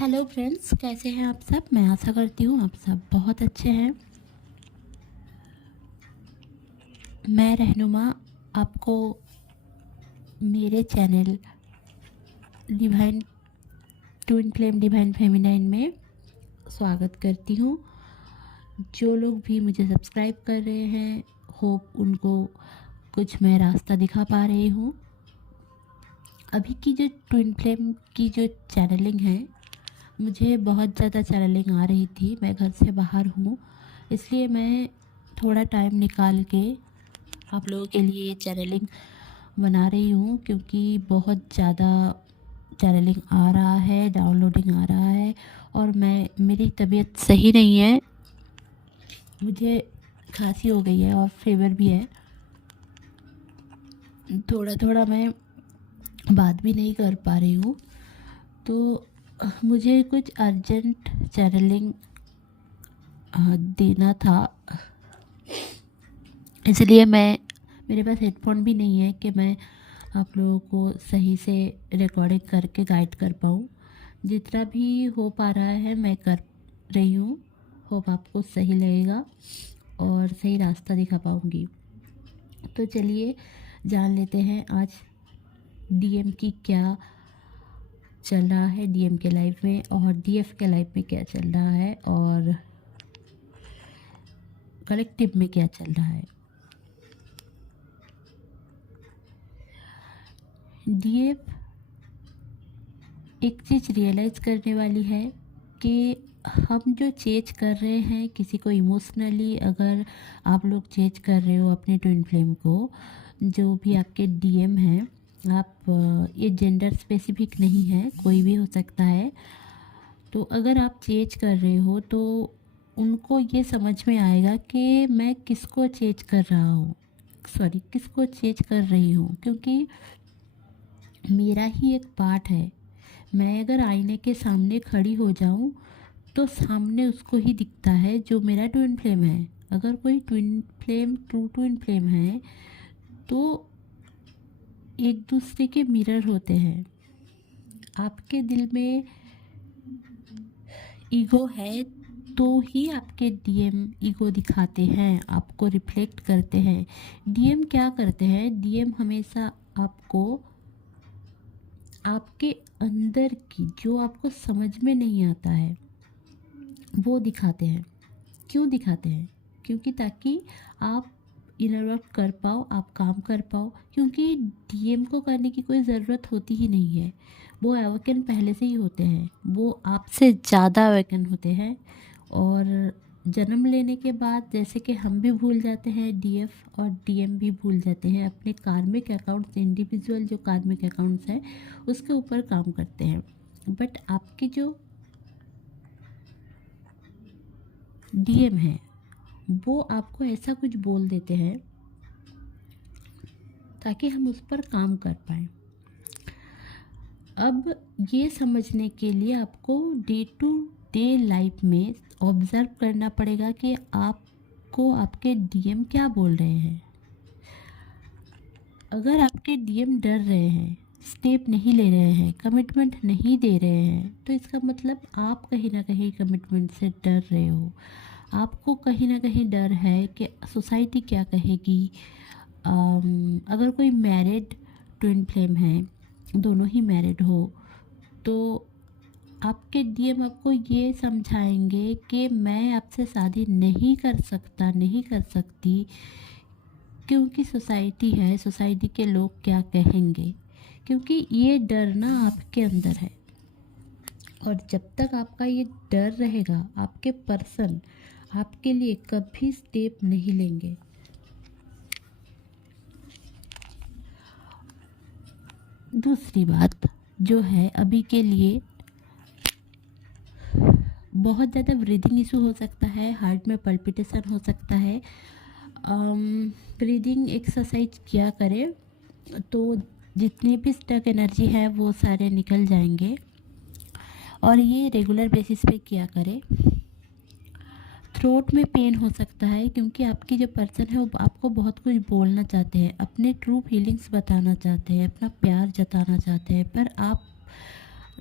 Hello friends, कैसे हैं आप सब। मैं आशा करती हूँ आप सब बहुत अच्छे हैं। मैं रहनुमा आपको मेरे channel divine twin flame divine feminine में स्वागत करती हूँ। जो लोग भी मुझे सब्सक्राइब कर रहे हैं, होप उनको कुछ मैं रास्ता दिखा पा रही हूँ। अभी की जो ट्विन फ्लेम की जो चैनलिंग है, मुझे बहुत ज़्यादा चैनलिंग आ रही थी। मैं घर से बाहर हूँ, इसलिए मैं थोड़ा टाइम निकाल के आप लोगों के लिए ये चैनलिंग बना रही हूँ, क्योंकि बहुत ज़्यादा चैनलिंग आ रहा है, डाउनलोडिंग आ रहा है और मेरी तबीयत सही नहीं है। मुझे खांसी हो गई है और फीवर भी है। थोड़ा थोड़ा मैं बात भी नहीं कर पा रही हूँ, तो मुझे कुछ अर्जेंट चैनलिंग देना था। इसलिए मेरे पास हेडफोन भी नहीं है कि मैं आप लोगों को सही से रिकॉर्डिंग करके गाइड कर पाऊँ। जितना भी हो पा रहा है मैं कर रही हूँ। होप आपको सही लगेगा और सही रास्ता दिखा पाऊँगी। तो चलिए जान लेते हैं आज डीएम की क्या चल रहा है, डीएम के लाइफ में, और डीएफ के लाइफ में क्या चल रहा है, और कलेक्टिव में क्या चल रहा है। डीएफ एक चीज़ रियलाइज़ करने वाली है कि हम जो चेंज कर रहे हैं किसी को इमोशनली, अगर आप लोग चेंज कर रहे हो अपने ट्विन फ्लेम को, जो भी आपके डीएम हैं, आप ये जेंडर स्पेसिफिक नहीं है, कोई भी हो सकता है। तो अगर आप चेंज कर रहे हो तो उनको ये समझ में आएगा कि मैं किसको चेंज कर रहा हूँ, सॉरी किसको चेंज कर रही हूँ, क्योंकि मेरा ही एक पार्ट है। मैं अगर आईने के सामने खड़ी हो जाऊं तो सामने उसको ही दिखता है जो मेरा ट्विन फ्लेम है। अगर कोई twin flame true twin flame है तो एक दूसरे के मिरर होते हैं। आपके दिल में ईगो है तो ही आपके डीएम ईगो दिखाते हैं, आपको रिफ्लेक्ट करते हैं। डीएम क्या करते हैं, डीएम हमेशा आपको आपके अंदर की जो आपको समझ में नहीं आता है वो दिखाते हैं। क्यों दिखाते हैं? क्योंकि ताकि आप इनर वर्क कर पाओ, आप काम कर पाओ। क्योंकि डीएम को करने की कोई ज़रूरत होती ही नहीं है, वो अवेकन पहले से ही होते हैं, वो आपसे ज़्यादा अवेकन होते हैं। और जन्म लेने के बाद जैसे कि हम भी भूल जाते हैं, डीएफ और डीएम भी भूल जाते हैं अपने कार्मिक अकाउंट्स, इंडिविजुअल जो कार्मिक अकाउंट्स हैं उसके ऊपर काम करते हैं। बट आपके जो डीएम है वो आपको ऐसा कुछ बोल देते हैं ताकि हम उस पर काम कर पाएँ। अब ये समझने के लिए आपको डे टू डे लाइफ में ऑब्ज़र्व करना पड़ेगा कि आपको आपके डीएम क्या बोल रहे हैं। अगर आपके डीएम डर रहे हैं, स्टेप नहीं ले रहे हैं, कमिटमेंट नहीं दे रहे हैं, तो इसका मतलब आप कहीं ना कहीं कमिटमेंट से डर रहे हो। आपको कहीं ना कहीं डर है कि सोसाइटी क्या कहेगी। अगर कोई मैरिड ट्विन फ्लेम है, दोनों ही मैरिड हो, तो आपके डीएम आपको ये समझाएंगे कि मैं आपसे शादी नहीं कर सकता, नहीं कर सकती, क्योंकि सोसाइटी है, सोसाइटी के लोग क्या कहेंगे। क्योंकि ये डर ना आपके अंदर है, और जब तक आपका ये डर रहेगा आपके पर्सन आपके लिए कभी स्टेप नहीं लेंगे। दूसरी बात जो है, अभी के लिए बहुत ज़्यादा ब्रीदिंग इशू हो सकता है, हार्ट में पल्पिटेशन हो सकता है। ब्रीदिंग एक्सरसाइज किया करें तो जितनी भी स्टक एनर्जी है वो सारे निकल जाएंगे, और ये रेगुलर बेसिस पे किया करें। थ्रोट में पेन हो सकता है क्योंकि आपकी जो पर्सन है वो आपको बहुत कुछ बोलना चाहते हैं, अपने ट्रू फीलिंग्स बताना चाहते हैं, अपना प्यार जताना चाहते हैं, पर आप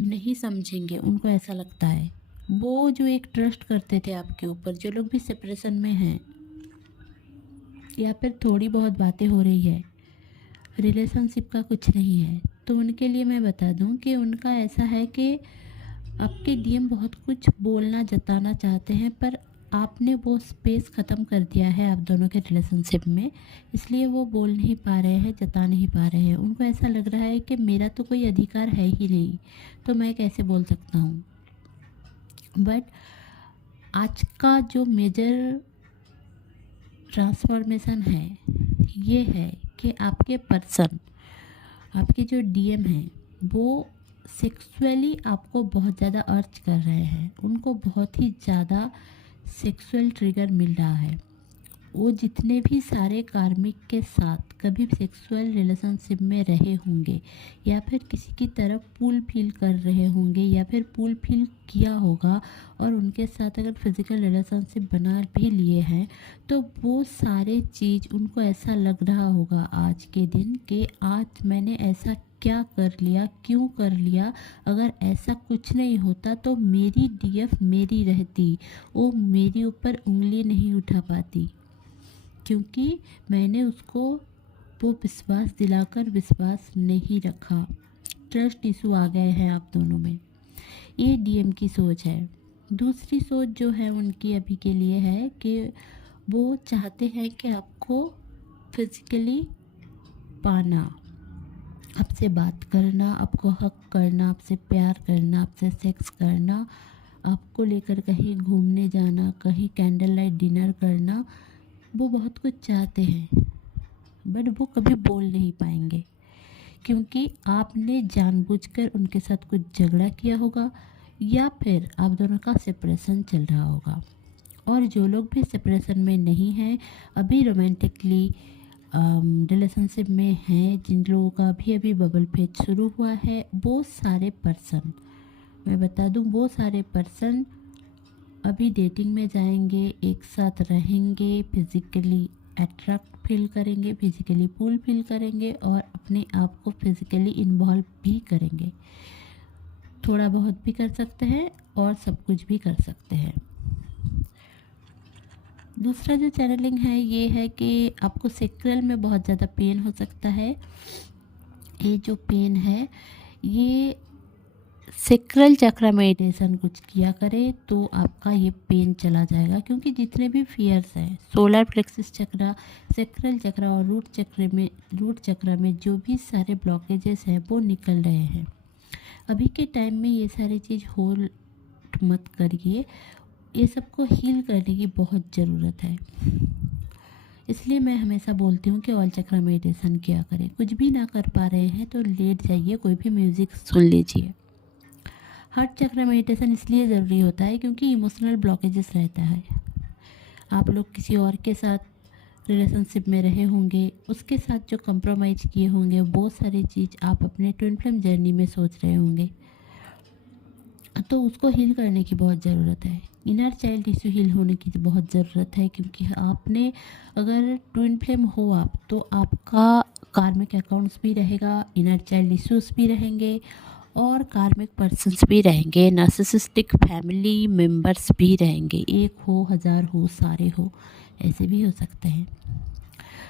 नहीं समझेंगे, उनको ऐसा लगता है। वो जो एक ट्रस्ट करते थे आपके ऊपर, जो लोग भी सेपरेशन में हैं या फिर थोड़ी बहुत बातें हो रही है, रिलेशनशिप का कुछ नहीं है, तो उनके लिए मैं बता दूं कि उनका ऐसा है कि आपके डीएम बहुत कुछ बोलना जताना चाहते हैं, पर आपने वो स्पेस ख़त्म कर दिया है आप दोनों के रिलेशनशिप में, इसलिए वो बोल नहीं पा रहे हैं, जता नहीं पा रहे हैं। उनको ऐसा लग रहा है कि मेरा तो कोई अधिकार है ही नहीं, तो मैं कैसे बोल सकता हूँ। बट आज का जो मेजर ट्रांसफॉर्मेशन है ये है कि आपके पर्सन, आपके जो डीएम हैं, वो सेक्सुअली आपको बहुत ज़्यादा अर्ज कर रहे हैं, उनको बहुत ही ज़्यादा सेक्सुअल ट्रिगर मिल रहा है। वो जितने भी सारे कार्मिक के साथ कभी सेक्सुअल रिलेशनशिप में रहे होंगे या फिर किसी की तरफ पुल फील कर रहे होंगे या फिर पुल फील किया होगा और उनके साथ अगर फिज़िकल रिलेशनशिप बना भी लिए हैं, तो वो सारे चीज़ उनको ऐसा लग रहा होगा आज के दिन कि आज मैंने ऐसा क्या कर लिया, क्यों कर लिया, अगर ऐसा कुछ नहीं होता तो मेरी डीएफ मेरी रहती, वो मेरे ऊपर उंगली नहीं उठा पाती, क्योंकि मैंने उसको वो विश्वास दिलाकर विश्वास नहीं रखा। ट्रस्ट इशू आ गए हैं आप दोनों में, ये डीएम की सोच है। दूसरी सोच जो है उनकी अभी के लिए है कि वो चाहते हैं कि आपको फिजिकली पाना, आपसे बात करना, आपको हक करना, आपसे प्यार करना, आपसे सेक्स करना, आपको लेकर कहीं घूमने जाना, कहीं कैंडल लाइट डिनर करना, वो बहुत कुछ चाहते हैं, बट वो कभी बोल नहीं पाएंगे क्योंकि आपने जानबूझकर उनके साथ कुछ झगड़ा किया होगा या फिर आप दोनों का सेपरेशन चल रहा होगा। और जो लोग भी सेपरेशन में नहीं हैं, अभी रोमांटिकली रिलेशनशिप में हैं, जिन लोगों का भी अभी बबल फेज शुरू हुआ है, वो सारे पर्सन, मैं बता दूं, वो सारे पर्सन अभी डेटिंग में जाएंगे, एक साथ रहेंगे, फिज़िकली अट्रैक्ट फील करेंगे, फिज़िकली पुल फील करेंगे और अपने आप को फिज़िकली इन्वॉल्व भी करेंगे। थोड़ा बहुत भी कर सकते हैं और सब कुछ भी कर सकते हैं। दूसरा जो चैनलिंग है ये है कि आपको सेक्रल में बहुत ज़्यादा पेन हो सकता है। ये जो पेन है ये सेक्रल चक्र मेडिटेशन कुछ किया करे तो आपका ये पेन चला जाएगा, क्योंकि जितने भी फियर्स हैं, सोलर प्लेक्सिस चक्र, सेक्रल चक्र और रूट चक्र में जो भी सारे ब्लॉकेजेस हैं वो निकल रहे हैं। अभी के टाइम में ये सारी चीज़ होल्ड मत करिए, ये सबको हील करने की बहुत ज़रूरत है। इसलिए मैं हमेशा बोलती हूँ कि ऑल चक्र मेडिटेशन किया करें। कुछ भी ना कर पा रहे हैं तो लेट जाइए, कोई भी म्यूज़िक सुन लीजिए। हार्ट चक्र मेडिटेशन इसलिए ज़रूरी होता है क्योंकि इमोशनल ब्लॉकेजेस रहता है। आप लोग किसी और के साथ रिलेशनशिप में रहे होंगे, उसके साथ जो कंप्रोमाइज़ किए होंगे, वो सारी चीज़ आप अपने ट्विन फ्लेम जर्नी में सोच रहे होंगे, तो उसको हील करने की बहुत ज़रूरत है। इनर चाइल्ड इशू हील होने की बहुत ज़रूरत है, क्योंकि आपने अगर ट्विन फ्लेम हो आप, तो आपका कार्मिक अकाउंट्स भी रहेगा, इनर चाइल्ड इश्यूज भी रहेंगे और कार्मिक पर्सन्स भी रहेंगे, नार्सिसिस्टिक फैमिली मेम्बर्स भी रहेंगे। एक हो, हज़ार हो, सारे हो, ऐसे भी हो सकते हैं।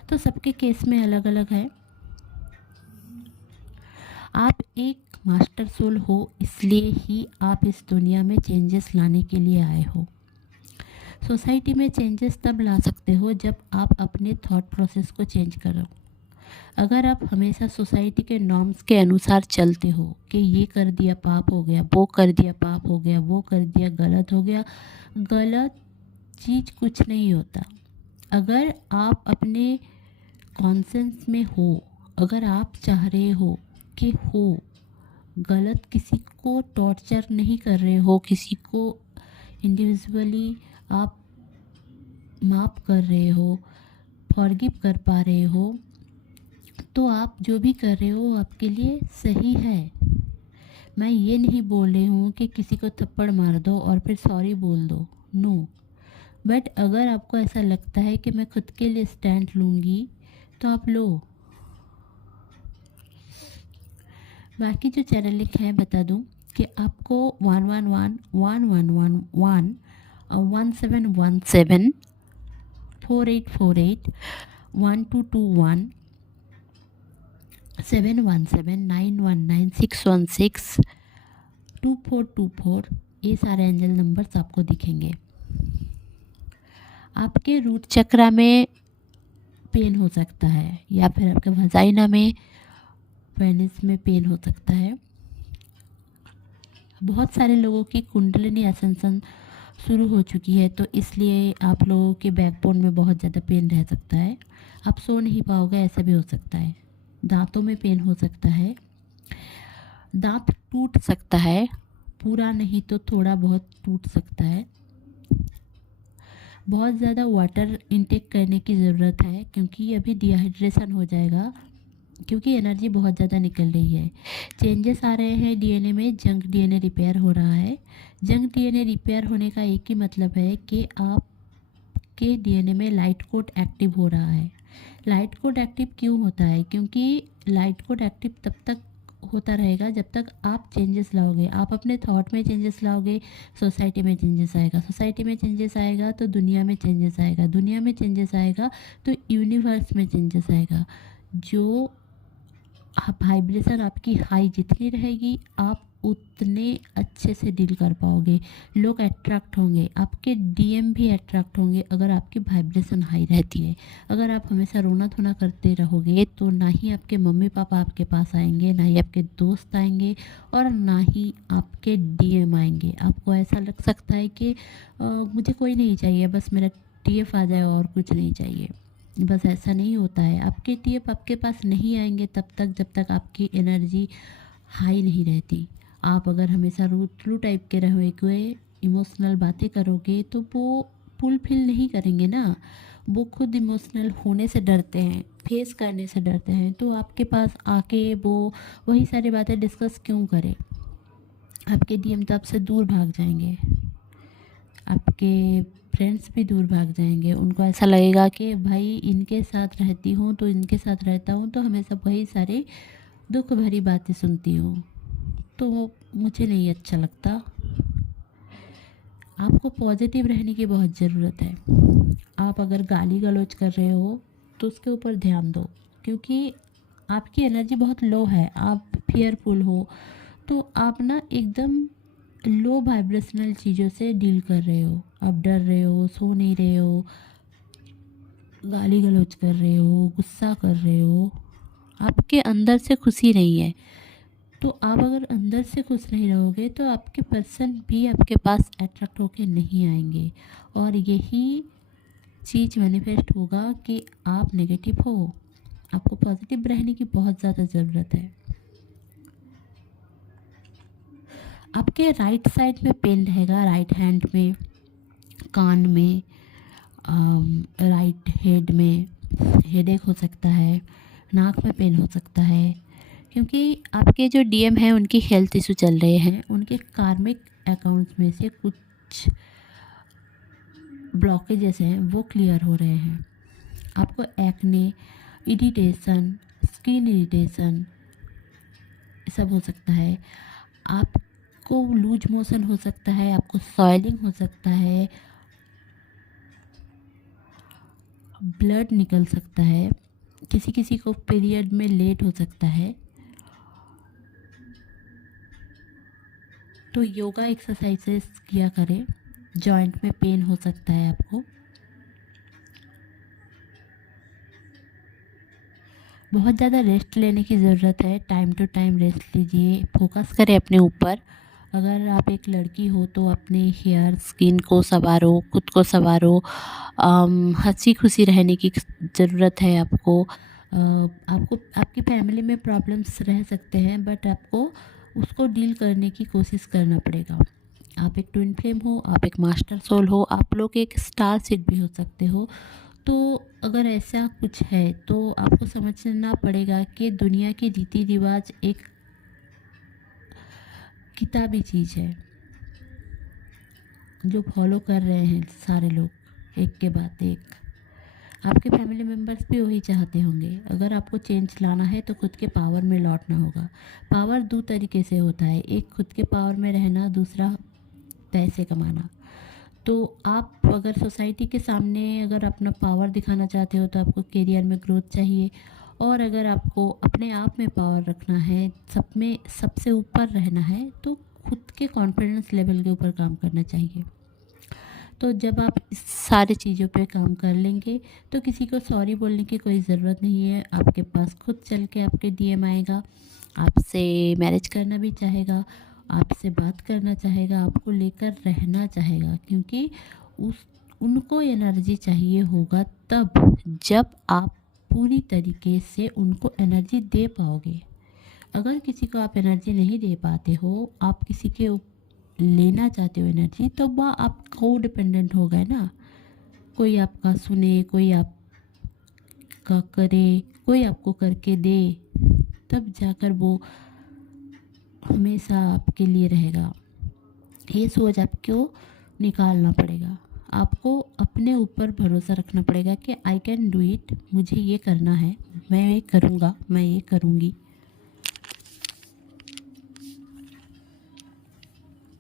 तो सबके केस में अलग अलग है। आप एक मास्टर सोल हो, इसलिए ही आप इस दुनिया में चेंजेस लाने के लिए आए हो। सोसाइटी में चेंजेस तब ला सकते हो जब आप अपने थॉट प्रोसेस को चेंज करो। अगर आप हमेशा सोसाइटी के नॉर्म्स के अनुसार चलते हो कि ये कर दिया पाप हो गया, वो कर दिया पाप हो गया, वो कर दिया गलत हो गया, गलत चीज़ कुछ नहीं होता। अगर आप अपने कॉन्सेंस में हो, अगर आप चाह रहे हो कि हो गलत, किसी को टॉर्चर नहीं कर रहे हो, किसी को इंडिविजुअली आप माफ़ कर रहे हो, फॉरगिव कर पा रहे हो, तो आप जो भी कर रहे हो आपके लिए सही है। मैं ये नहीं बोल रही हूँ कि किसी को थप्पड़ मार दो और फिर सॉरी बोल दो, नो। बट अगर आपको ऐसा लगता है कि मैं खुद के लिए स्टैंड लूँगी तो आप लो। बाकी जो चैनल लिंक है बता दूँ, कि आपको 111 1717 4848 1221 717 919 616 2424 ये सारे एंजल नंबर्स आपको दिखेंगे। आपके रूट चक्रा में पेन हो सकता है या फिर आपके वजाइना में, पेनिस में पेन हो सकता है। बहुत सारे लोगों की कुंडलिनी असंसन शुरू हो चुकी है, तो इसलिए आप लोगों के बैकबोन में बहुत ज़्यादा पेन रह सकता है। आप सो नहीं पाओगे, ऐसा भी हो सकता है। दांतों में पेन हो सकता है, दांत टूट सकता है, पूरा नहीं तो थोड़ा बहुत टूट सकता है। बहुत ज़्यादा वाटर इनटेक करने की ज़रूरत है, क्योंकि अभी डिहाइड्रेशन हो जाएगा, क्योंकि एनर्जी बहुत ज़्यादा निकल रही है। चेंजेस आ रहे हैं डीएनए में, जंक डीएनए रिपेयर हो रहा है। जंक डीएनए रिपेयर होने का एक ही मतलब है कि आपके डीएनए में लाइट कोड एक्टिव हो रहा है। लाइट कोड एक्टिव क्यों होता है? क्योंकि लाइट कोड एक्टिव तब तक होता रहेगा जब तक आप चेंजेस लाओगे। आप अपने थॉट में चेंजेस लाओगे, सोसाइटी में चेंजेस आएगा। सोसाइटी में चेंजेस आएगा तो दुनिया में चेंजेस आएगा। दुनिया में चेंजेस आएगा तो यूनिवर्स में चेंजेस आएगा। जो वाइब्रेशन आपकी हाई जितनी रहेगी, आप उतने अच्छे से डील कर पाओगे। लोग अट्रैक्ट होंगे, आपके डीएम भी अट्रैक्ट होंगे अगर आपकी वाइब्रेशन हाई रहती है। अगर आप हमेशा रोना धोना करते रहोगे तो ना ही आपके मम्मी पापा आपके पास आएंगे, ना ही आपके दोस्त आएंगे, और ना ही आपके डीएम आएंगे। आपको ऐसा लग सकता है कि मुझे कोई नहीं चाहिए, बस मेरा टीएफ आ जाए और कुछ नहीं चाहिए। बस ऐसा नहीं होता है। आपके टीएफ आपके पास नहीं आएंगे तब तक जब तक आपकी एनर्जी हाई नहीं रहती। आप अगर हमेशा रूटलू टाइप के रहोगे, इमोशनल बातें करोगे, तो वो फुलफिल नहीं करेंगे ना। वो खुद इमोशनल होने से डरते हैं, फेस करने से डरते हैं, तो आपके पास आके वो वही सारी बातें डिस्कस क्यों करें? आपके डीएम तो आपसे दूर भाग जाएंगे, आपके फ्रेंड्स भी दूर भाग जाएंगे। उनको ऐसा लगेगा कि भाई इनके साथ रहती हूँ तो इनके साथ रहता हूँ तो हमेशा वही सारे दुख भरी बातें सुनती हूँ, तो मुझे नहीं अच्छा लगता। आपको पॉजिटिव रहने की बहुत ज़रूरत है। आप अगर गाली गलौज कर रहे हो तो उसके ऊपर ध्यान दो, क्योंकि आपकी एनर्जी बहुत लो है। आप फियरफुल हो, तो आप ना एकदम लो वाइब्रेशनल चीज़ों से डील कर रहे हो। आप डर रहे हो, सो नहीं रहे हो, गाली गलौज कर रहे हो, गुस्सा कर रहे हो, आपके अंदर से खुशी नहीं है। तो आप अगर अंदर से खुश नहीं रहोगे तो आपके पर्सन भी आपके पास अट्रैक्ट होके नहीं आएंगे, और यही चीज़ मैनिफेस्ट होगा कि आप नेगेटिव हो। आपको पॉजिटिव रहने की बहुत ज़्यादा ज़रूरत है। आपके राइट साइड में पेन रहेगा, राइट हैंड में, कान में, राइट हेड में हेडेक हो सकता है, नाक में पेन हो सकता है, क्योंकि आपके जो डीएम हैं उनकी हेल्थ इशू चल रहे हैं। उनके कार्मिक अकाउंट्स में से कुछ ब्लॉकेजेस हैं वो क्लियर हो रहे हैं। आपको एक्ने, इरिटेशन, स्किन इरिटेशन सब हो सकता है। आपको लूज मोशन हो सकता है, आपको सॉइलिंग हो सकता है, ब्लड निकल सकता है, किसी किसी को पीरियड में लेट हो सकता है। तो योगा एक्सरसाइजेस किया करें। जॉइंट में पेन हो सकता है आपको, बहुत ज़्यादा रेस्ट लेने की ज़रूरत है। टाइम टू टाइम रेस्ट लीजिए, फोकस करें अपने ऊपर। अगर आप एक लड़की हो तो अपने हेयर स्किन को संवारो, खुद को संवारो। हंसी खुशी रहने की ज़रूरत है आपको। आपको आपकी फैमिली में प्रॉब्लम्स रह सकते हैं, बट आपको उसको डील करने की कोशिश करना पड़ेगा। आप एक ट्विन फ्लेम हो, आप एक मास्टर सोल हो, आप लोग एक स्टार सीड भी हो सकते हो। तो अगर ऐसा कुछ है तो आपको समझना पड़ेगा कि दुनिया के रीति रिवाज एक किताबी चीज़ है जो फॉलो कर रहे हैं सारे लोग एक के बाद एक। आपके फैमिली मेम्बर्स भी वही चाहते होंगे। अगर आपको चेंज लाना है तो खुद के पावर में लौटना होगा। पावर दो तरीके से होता है, एक खुद के पावर में रहना, दूसरा पैसे कमाना। तो आप अगर सोसाइटी के सामने अगर अपना पावर दिखाना चाहते हो तो आपको करियर में ग्रोथ चाहिए, और अगर आपको अपने आप में पावर रखना है, सब में सबसे ऊपर रहना है, तो खुद के कॉन्फिडेंस लेवल के ऊपर काम करना चाहिए। तो जब आप इस सारी चीज़ों पे काम कर लेंगे तो किसी को सॉरी बोलने की कोई ज़रूरत नहीं है। आपके पास खुद चल के आपके डीएम आएगा, आपसे मैरिज करना भी चाहेगा, आपसे बात करना चाहेगा, आपको लेकर रहना चाहेगा, क्योंकि उस उनको एनर्जी चाहिए होगा तब जब आप पूरी तरीके से उनको एनर्जी दे पाओगे। अगर किसी को आप एनर्जी नहीं दे पाते हो, आप किसी के लेना चाहते हो एनर्जी, तो वह आप को डिपेंडेंट हो गए ना। कोई आपका सुने, कोई आपका करे, कोई आपको करके दे, तब जाकर वो हमेशा आपके लिए रहेगा। ये सोच आपको निकालना पड़ेगा। आपको अपने ऊपर भरोसा रखना पड़ेगा कि आई कैन डू इट, मुझे ये करना है, मैं ये करूँगा, मैं ये करूँगी।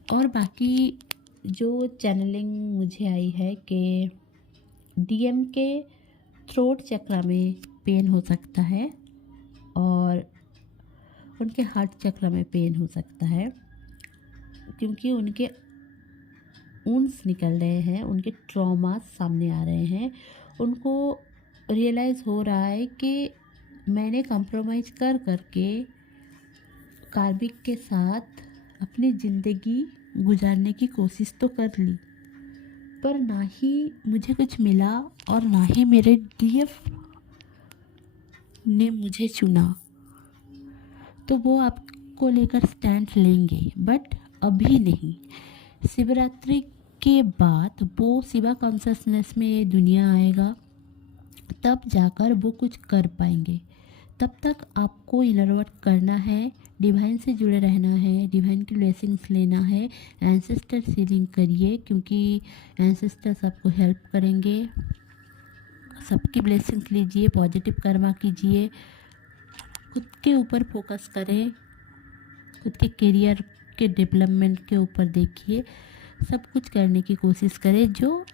और बाकी जो चैनलिंग मुझे आई है कि डीएम के थ्रोट चक्र में पेन हो सकता है और उनके हार्ट चक्र में पेन हो सकता है, क्योंकि उनके वुंड्स निकल रहे हैं, उनके ट्रॉमास सामने आ रहे हैं। उनको रियलाइज़ हो रहा है कि मैंने कंप्रोमाइज़ कर करके कार्बिक के साथ अपनी ज़िंदगी गुजारने की कोशिश तो कर ली, पर ना ही मुझे कुछ मिला और ना ही मेरे डीएफ ने मुझे चुना। तो वो आपको लेकर स्टैंड लेंगे, बट अभी नहीं। शिवरात्रि के बाद वो शिवा कॉन्शसनेस में ये दुनिया आएगा, तब जाकर वो कुछ कर पाएंगे। तब तक आपको इनर वर्क करना है, डिवाइन से जुड़े रहना है, डिवाइन की ब्लेसिंग्स लेना है, एंसेस्टर सीलिंग करिए, क्योंकि एंसेस्टर्स आपको हेल्प करेंगे। सबकी ब्लेसिंग्स लीजिए, पॉजिटिव कर्मा कीजिए, खुद के ऊपर फोकस करें, खुद के करियर के डेवलपमेंट के ऊपर देखिए, सब कुछ करने की कोशिश करें जो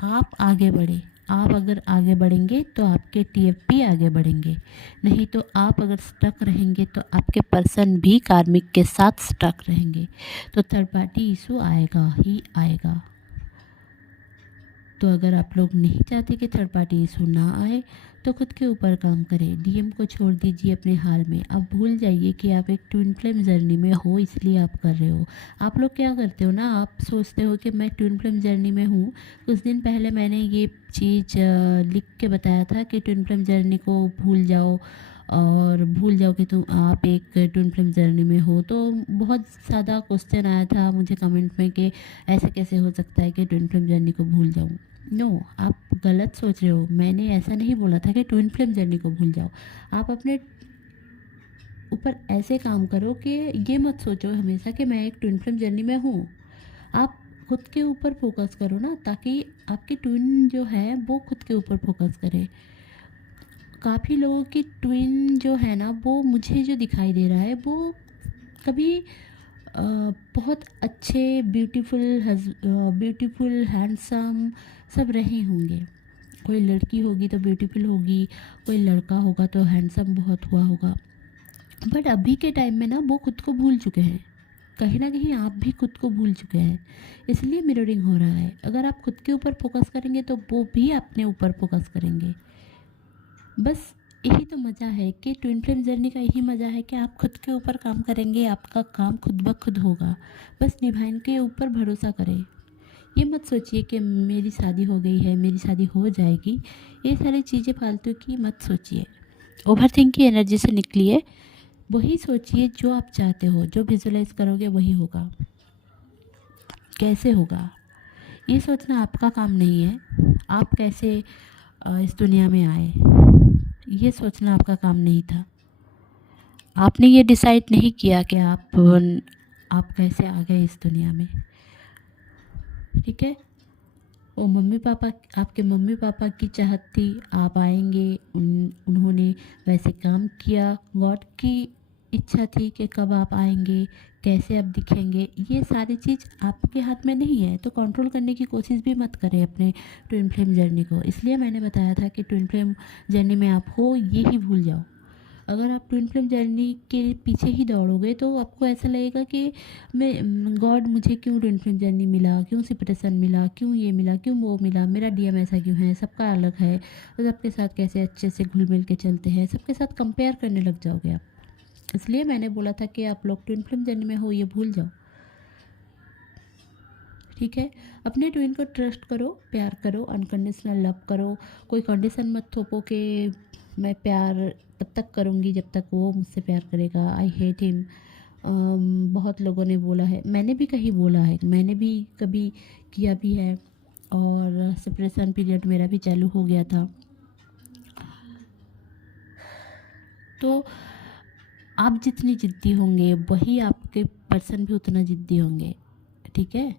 आप आगे बढ़े। आप अगर आगे बढ़ेंगे तो आपके टीएफ भी आगे बढ़ेंगे, नहीं तो आप अगर स्टक रहेंगे तो आपके पर्सन भी कार्मिक के साथ स्टक रहेंगे, तो थर्ड पार्टी इशू आएगा ही आएगा। तो अगर आप लोग नहीं चाहते कि थर्ड पार्टी इशू ना आए तो खुद के ऊपर काम करें, डीएम को छोड़ दीजिए अपने हाल में। अब भूल जाइए कि आप एक ट्विन फ्लेम जर्नी में हो, इसलिए आप कर रहे हो। आप लोग क्या करते हो ना, आप सोचते हो कि मैं ट्विन फ्लेम जर्नी में हूँ। कुछ दिन पहले मैंने ये चीज़ लिख के बताया था कि ट्विन फ्लेम जर्नी को भूल जाओ और भूल जाओ कि तुम आप एक ट्विन फ्लेम जर्नी में हो। तो बहुत ज़्यादा क्वेश्चन आया था मुझे कमेंट में कि ऐसे कैसे हो सकता है कि ट्विन फ्लेम जर्नी को भूल जाऊँ। नो, आप गलत सोच रहे हो। मैंने ऐसा नहीं बोला था कि ट्विन फ्लेम जर्नी को भूल जाओ। आप अपने ऊपर ऐसे काम करो कि ये मत सोचो हमेशा कि मैं एक ट्विन फ्लेम जर्नी में हूँ। आप खुद के ऊपर फोकस करो ना, ताकि आपकी ट्विन जो है वो खुद के ऊपर फोकस करे। काफ़ी लोगों की ट्विन जो है ना, वो मुझे जो दिखाई दे रहा है वो कभी बहुत अच्छे ब्यूटीफुल हैंडसम सब रहे होंगे। कोई लड़की होगी तो ब्यूटीफुल होगी, कोई लड़का होगा तो हैंडसम बहुत हुआ होगा, बट अभी के टाइम में ना वो खुद को भूल चुके हैं। कहीं ना कहीं आप भी खुद को भूल चुके हैं, इसलिए मिररिंग हो रहा है। अगर आप खुद के ऊपर फोकस करेंगे तो वो भी अपने ऊपर फोकस करेंगे। बस यही तो मज़ा है कि ट्विन फ्लेम जर्नी का यही मज़ा है कि आप खुद के ऊपर काम करेंगे, आपका काम खुद ब खुद होगा। बस डिवाइन के ऊपर भरोसा करें। ये मत सोचिए कि मेरी शादी हो गई है, मेरी शादी हो जाएगी, ये सारी चीज़ें फालतू की मत सोचिए। ओवर थिंक की एनर्जी से निकलिए, वही सोचिए जो आप चाहते हो, जो विजुलाइज करोगे वही होगा। कैसे होगा ये सोचना आपका काम नहीं है। आप कैसे इस दुनिया में आए ये सोचना आपका काम नहीं था। आपने ये डिसाइड नहीं किया कि आप कैसे आ गए इस दुनिया में। ठीक है, वो मम्मी पापा, आपके मम्मी पापा की चाहत थी आप आएंगे, उन्होंने वैसे काम किया। गॉड की इच्छा थी कि कब आप आएंगे, कैसे आप दिखेंगे, ये सारी चीज़ आपके हाथ में नहीं है। तो कंट्रोल करने की कोशिश भी मत करें अपने ट्विन फ्लेम जर्नी को। इसलिए मैंने बताया था कि ट्विन फ्लेम जर्नी में आप हो ये ही भूल जाओ। अगर आप ट्विन फ्लेम जर्नी के पीछे ही दौड़ोगे तो आपको ऐसा लगेगा कि मैं गॉड, मुझे क्यों ट्विन फ्लेम जर्नी मिला, क्यों सेपरेशन मिला, क्यों ये मिला, क्यों वो मिला, मेरा डीएम ऐसा क्यों है, सबका अलग है, और सबके साथ कैसे अच्छे से घुल मिल के चलते हैं, सबके साथ कंपेयर करने लग जाओगे आप। इसलिए मैंने बोला था कि आप लोग ट्विन फ्लेम जर्नी में हो ये भूल जाओ। ठीक है, अपने ट्विन को ट्रस्ट करो, प्यार करो, अनकंडीशनल लव करो। कोई कंडीशन मत थोपो कि मैं प्यार तब तक करूँगी जब तक वो मुझसे प्यार करेगा। I hate him. बहुत लोगों ने बोला है, मैंने भी कहीं बोला है, मैंने भी कभी किया भी है, और सेपरेशन पीरियड मेरा भी चालू हो गया था। तो आप जितनी ज़िद्दी होंगे वही आपके पर्सन भी उतना ज़िद्दी होंगे। ठीक है,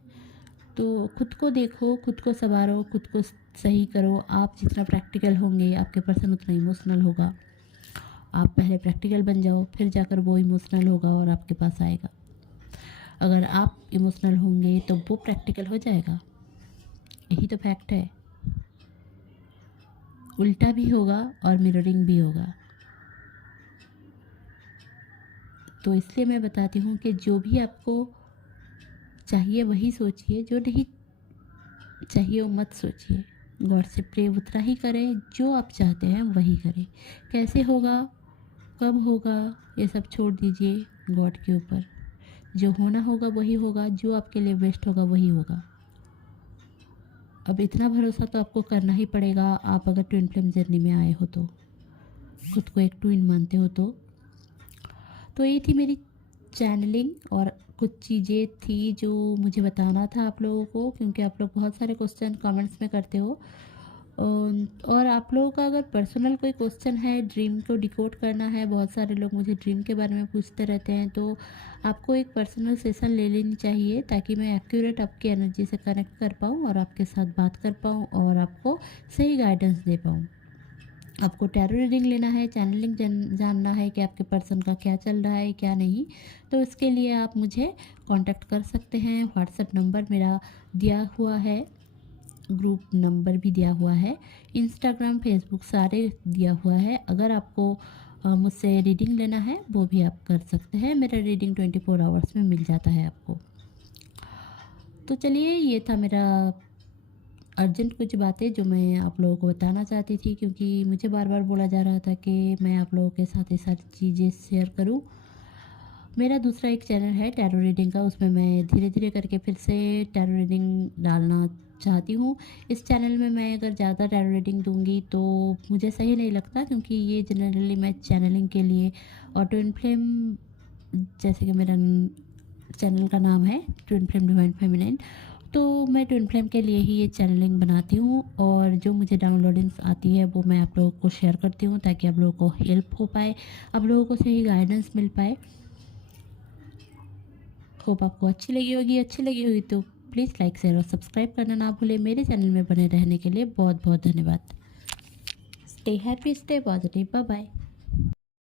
तो खुद को देखो, खुद को संवारो, खुद को सही करो। आप जितना प्रैक्टिकल होंगे आपके पर्सन उतना इमोशनल होगा। आप पहले प्रैक्टिकल बन जाओ, फिर जाकर वो इमोशनल होगा और आपके पास आएगा। अगर आप इमोशनल होंगे तो वो प्रैक्टिकल हो जाएगा। यही तो फैक्ट है। उल्टा भी होगा और मिररिंग भी होगा। तो इसलिए मैं बताती हूँ कि जो भी आपको चाहिए वही सोचिए, जो नहीं चाहिए वो मत सोचिए। गॉड से प्रे उतना ही करें, जो आप चाहते हैं वही करें। कैसे होगा, कब होगा, ये सब छोड़ दीजिए गॉड के ऊपर। जो होना होगा वही होगा, जो आपके लिए बेस्ट होगा वही होगा। अब इतना भरोसा तो आपको करना ही पड़ेगा। आप अगर ट्विन फ्लेम जर्नी में आए हो तो, खुद को एक ट्विन मानते हो तो ये थी मेरी चैनलिंग, और कुछ चीज़ें थी जो मुझे बताना था आप लोगों को, क्योंकि आप लोग बहुत सारे क्वेश्चन कमेंट्स में करते हो। और आप लोगों का अगर पर्सनल कोई क्वेश्चन है, ड्रीम को डिकोड करना है, बहुत सारे लोग मुझे ड्रीम के बारे में पूछते रहते हैं, तो आपको एक पर्सनल सेशन ले लेनी चाहिए, ताकि मैं एक्यूरेट आपकी एनर्जी से कनेक्ट कर पाऊँ और आपके साथ बात कर पाऊँ और आपको सही गाइडेंस दे पाऊँ। आपको टैरो रीडिंग लेना है, चैनलिंग जानना है कि आपके पर्सन का क्या चल रहा है क्या नहीं, तो इसके लिए आप मुझे कांटेक्ट कर सकते हैं। व्हाट्सएप नंबर मेरा दिया हुआ है, ग्रुप नंबर भी दिया हुआ है, इंस्टाग्राम फेसबुक सारे दिया हुआ है। अगर आपको मुझसे रीडिंग लेना है वो भी आप कर सकते हैं। मेरा रीडिंग 24 आवर्स में मिल जाता है आपको। तो चलिए, ये था मेरा अर्जेंट कुछ बातें जो मैं आप लोगों को बताना चाहती थी, क्योंकि मुझे बार बार बोला जा रहा था कि मैं आप लोगों के साथ ये सारी चीज़ें शेयर करूं। मेरा दूसरा एक चैनल है टैरो रीडिंग का, उसमें मैं धीरे धीरे करके फिर से टैरो रीडिंग डालना चाहती हूँ। इस चैनल में मैं अगर ज़्यादा टैरो रीडिंग दूंगी तो मुझे सही नहीं लगता, क्योंकि ये जनरली मैं चैनलिंग के लिए, और ट्विन फ्लेम, जैसे कि मेरा चैनल का नाम है ट्विन फ्लेम डिवाइन फेमिनाइन, तो मैं ट्विन फ्लेम के लिए ही ये चैनलिंग बनाती हूँ, और जो मुझे डाउनलोडिंग्स आती है वो मैं आप लोगों को शेयर करती हूँ, ताकि आप लोगों को हेल्प हो पाए, आप लोगों को सही गाइडेंस मिल पाए। होप आपको अच्छी लगी होगी तो प्लीज़ लाइक शेयर और सब्सक्राइब करना ना भूलें। मेरे चैनल में बने रहने के लिए बहुत बहुत धन्यवाद। Stay happy, stay positive, bye bye.